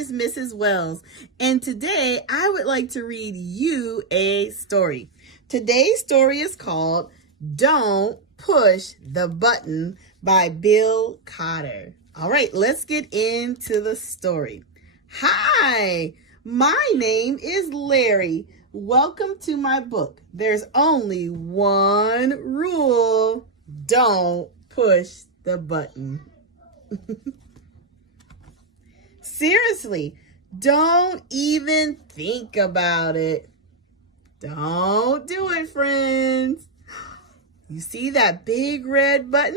is Mrs. Wells, and today I would like to read you a story. Today's story is called Don't Push the Button by Bill Cotter. All right, let's get into the story. Hi, my name is Larry. Welcome to my book. There's only one rule. Don't push the button. Seriously, don't even think about it. Don't do it, friends. You see that big red button?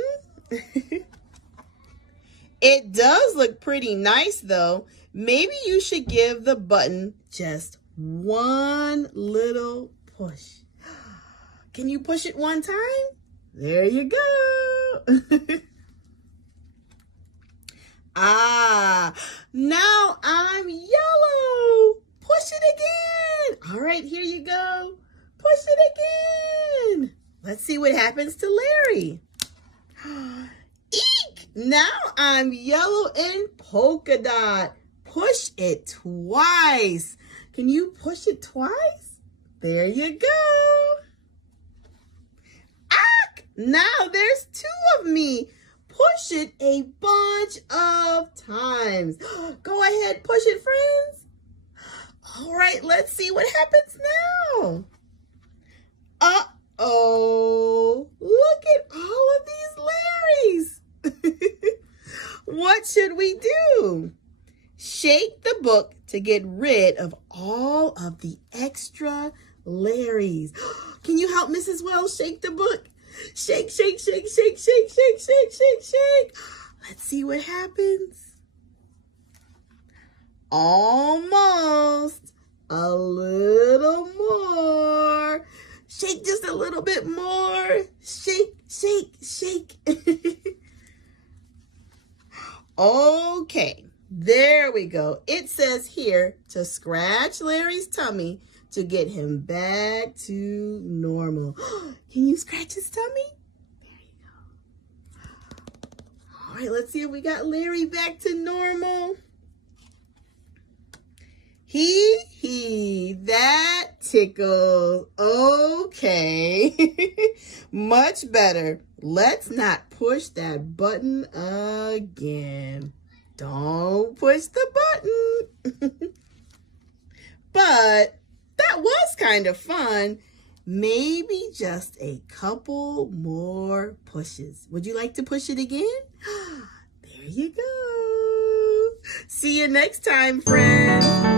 It does look pretty nice, though. Maybe you should give the button just one little push. Can you push it one time? There you go. Now I'm yellow. Push it again. All right, here you go. Push it again. Let's see what happens to Larry. Eek! Now I'm yellow and polka dot. Push it twice. Can you push it twice? There you go. Ack! Now there's two of me. Push it a bunch of times. Go ahead, push it, friends. All right, let's see what happens now. Uh-oh, look at all of these Larrys. What should we do? Shake the book to get rid of all of the extra Larrys. Can you help Mrs. Wells shake the book? Shake, shake, shake, shake, shake, shake, shake, shake, shake. Let's see what happens. Almost. A little more. Shake just a little bit more. Shake, shake, shake. Okay, there we go. It says here to scratch Larry's tummy to get him back to normal. Can you scratch his tummy? There you go. All right, let's see if we got Larry back to normal. Hee, that tickles. Okay, much better. Let's not push that button again. Don't push the button. But that was kind of fun. Maybe just a couple more pushes. Would you like to push it again? There you go. See you next time, friends.